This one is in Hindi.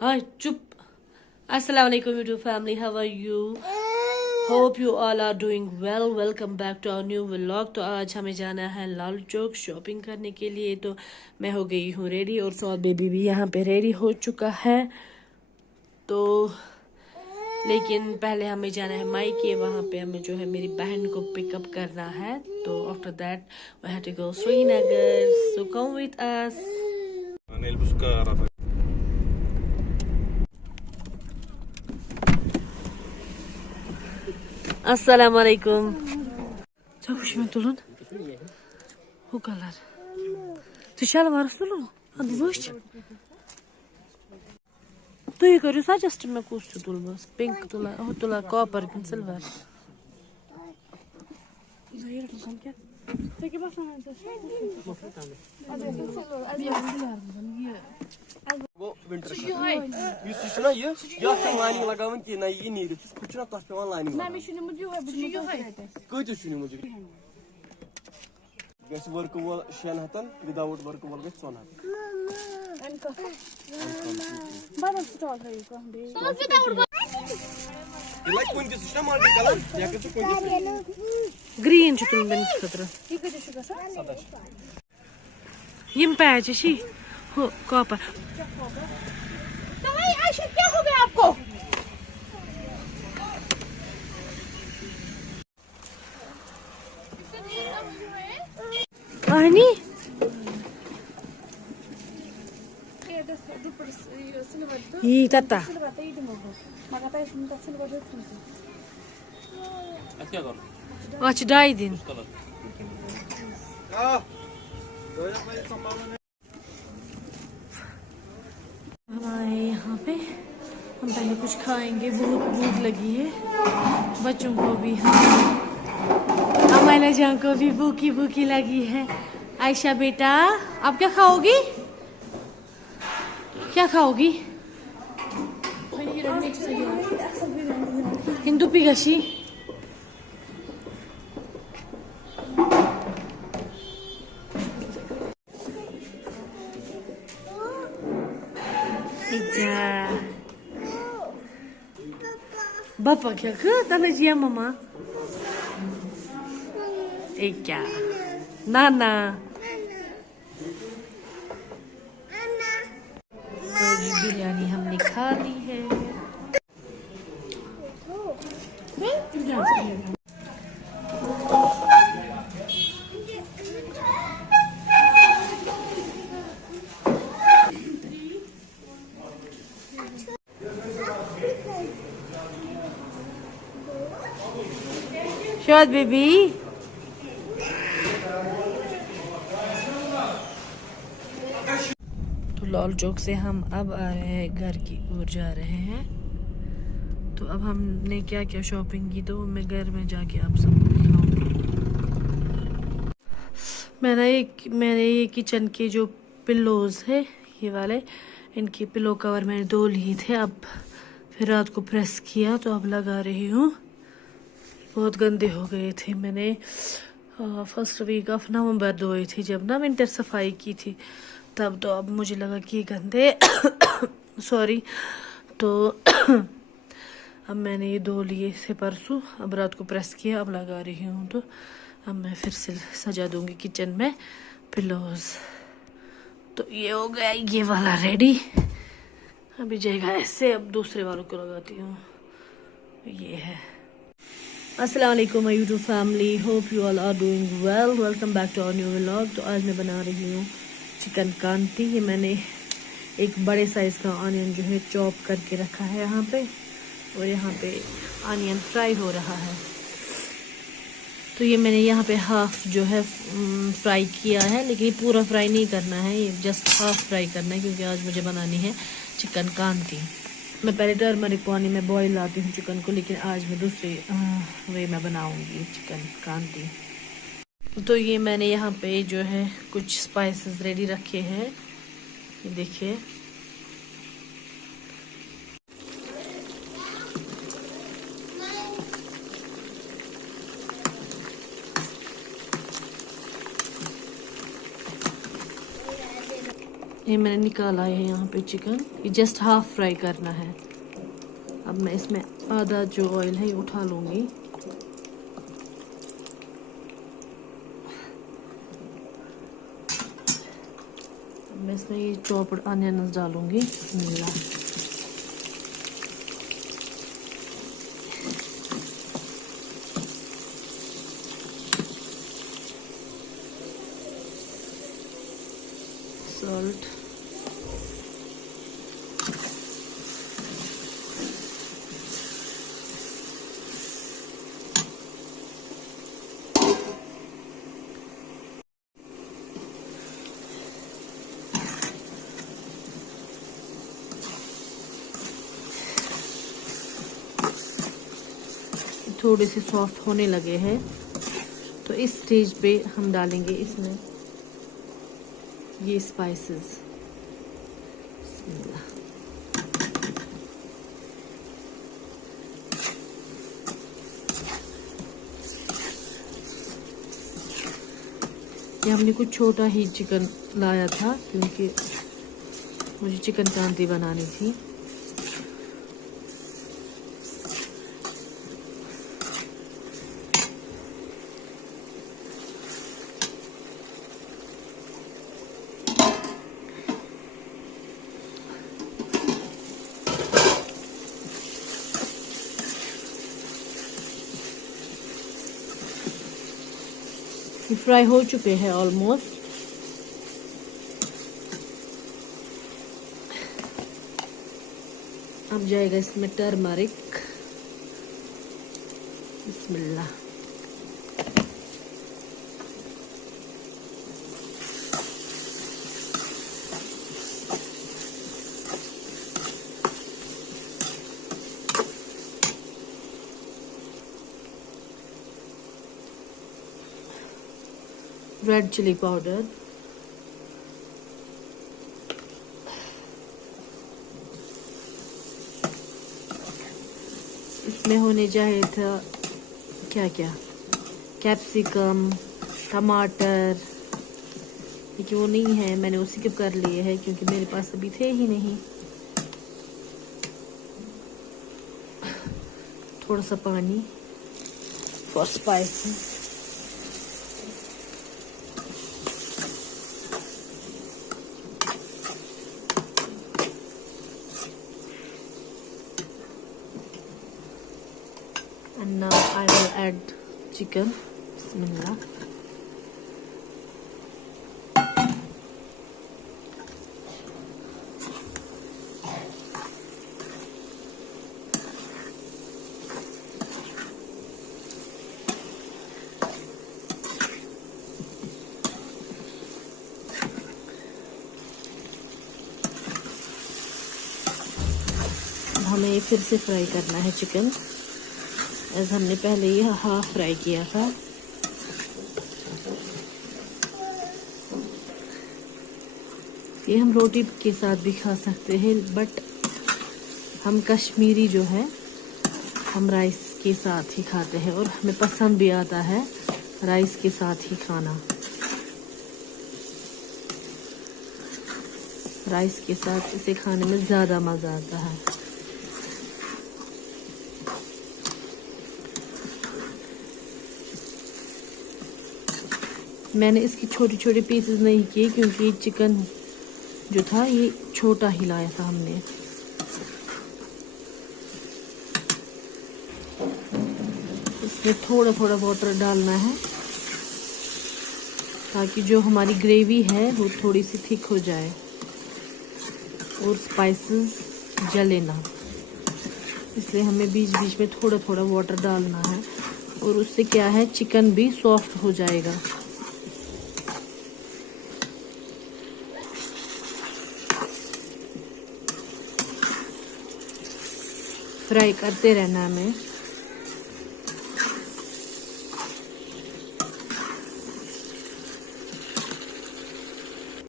हाँ चुप. Assalamu alaikum YouTube family, how are you? Hope you all are doing well. Welcome back to our new vlog. तो आज हमें जाना है लाल चौक शॉपिंग करने के लिए. तो मैं हो गई हूँ रेडी और सौद बेबी भी यहाँ पे रेडी हो चुका है. तो लेकिन पहले हमें जाना है मायके. वहाँ पे हमें जो है मेरी बहन को पिकअप करना है. तो after that we have to go Srinagar. So come with us. Assalamu alaikum. Çok hoşuma tulun. Bu kadar. Dışarı var tulun. Hadi boş. Tu ये करो सा जस्ट में कुछ तुल बस पिंक तुला हो तुला कॉपर किन सिल्वर ये रकम क्या take bas ना वो विंटर यू सुना ये या लाइनिंग लगावन कि ना ये नीर कुछ ना तस पेवन लाइनिंग ना मैं मुझे है कोई सुनी मुझे गैस वर्क वॉल शेन हतन विदाउट वर्क वॉल गैस सोना बड़ा स्टॉक है इसको हम दे लाइक कोन के सिस्टम मल्टी कलर या के कोन के ग्रीन छ तुम बन खतरा ये कैसे शुगर सर यम पैच शी हो कॉपर. तो भाई आयशा क्या हो गया आपको आनी ये तता अच्छा कर अच्छा 2.5 दिन. हम आए यहाँ पे. हम पहले कुछ खाएंगे. बहुत भूख लगी है बच्चों को भी. हमारे जान को भी भूखी भूखी लगी है. आयशा बेटा आप क्या खाओगी? क्या खाओगी? Hindu पिगशी Bapak ya ke tanah dia mama. Eka, Nana. तो ये बिरयानी हमने खा ली है. शायद बेबी तो लाल चौक से हम अब आ रहे हैं घर की ओर जा रहे हैं. तो अब हमने क्या क्या शॉपिंग की तो मैं घर में जाके आप सबको दिखाऊंगी. मैंने ये किचन के जो पिल्लोज है ये वाले इनके पिलो कवर मैंने 2 लिए थे. अब फिर रात को प्रेस किया तो अब लगा रही हूँ. बहुत गंदे हो गए थे. मैंने फर्स्ट वीक ऑफ नवंबर धोए थे जब ना विंटर सफाई की थी तब. तो अब मुझे लगा कि गंदे सॉरी. तो अब मैंने ये 2 लिए थे परसों. अब रात को प्रेस किया अब लगा रही हूँ. तो अब मैं फिर से सजा दूंगी किचन में पिलोज. तो ये हो गया ये वाला रेडी. अभी जाएगा ऐसे. अब दूसरे वालों को लगाती हूँ. ये है. अस्सलाम वालेकुम my YouTube family. Hope you all are doing well. Welcome back to our new vlog. तो आज मैं बना रही हूँ चिकन कांती. ये मैंने एक बड़े साइज़ का ऑनियन जो है चॉप करके रखा है यहाँ पे. और यहाँ पे ऑनियन फ्राई हो रहा है. तो ये मैंने यहाँ पे हाफ जो है फ्राई किया है. लेकिन ये पूरा फ्राई नहीं करना है. ये जस्ट हाफ फ्राई करना है क्योंकि आज मुझे बनानी है चिकन कांती. मैं पहले टर्मरिक पानी में बॉईल लाती हूँ चिकन को. लेकिन आज मैं दूसरे वे में बनाऊँगी चिकन कांती. तो ये मैंने यहाँ पे जो है कुछ स्पाइसेस रेडी रखे हैं. ये देखिए ये मैंने निकाला है यहाँ पे चिकन, ये जस्ट हाफ फ्राई करना है। अब मैं इसमें आधा जो ऑयल है ये उठा लूँगी। मैं इसमें ये चॉप्ड अनियंस डालूँगी। बिस्मिल्लाह। सॉल्ट, थोड़े से सॉफ्ट होने लगे हैं, तो इस स्टेज पे हम डालेंगे इसमें ये स्पाइसेस। ये हमने कुछ छोटा ही चिकन लाया था क्योंकि मुझे चिकन कांती बनानी थी। फ्राई हो चुके हैं ऑलमोस्ट। अब जाएगा इसमें टर्मरिक। बिस्मिल्लाह। रेड चिली पाउडर, इसमें होने चाहिए था क्या क्या, कैप्सिकम, टमाटर, लेकिन वो नहीं है, मैंने वो स्किप कर लिए है क्योंकि मेरे पास अभी थे ही नहीं। थोड़ा सा पानी for spices. And now I will add chicken. Bismillah. हमें ये फिर से फ्राई करना है चिकन, एज हमने पहले ये हाफ फ्राई किया था। ये हम रोटी के साथ भी खा सकते हैं, बट हम कश्मीरी जो है हम राइस के साथ ही खाते हैं और हमें पसंद भी आता है राइस के साथ ही खाना। राइस के साथ इसे खाने में ज़्यादा मज़ा आता है। मैंने इसकी छोटी छोटी पीसेस नहीं किए क्योंकि चिकन जो था ये छोटा ही लाया था हमने। इसमें थोड़ा थोड़ा वाटर डालना है ताकि जो हमारी ग्रेवी है वो थोड़ी सी थिक हो जाए और स्पाइसेस जले ना, इसलिए हमें बीच बीच में थोड़ा थोड़ा वाटर डालना है और उससे क्या है चिकन भी सॉफ्ट हो जाएगा। फ्राई करते रहना हमें।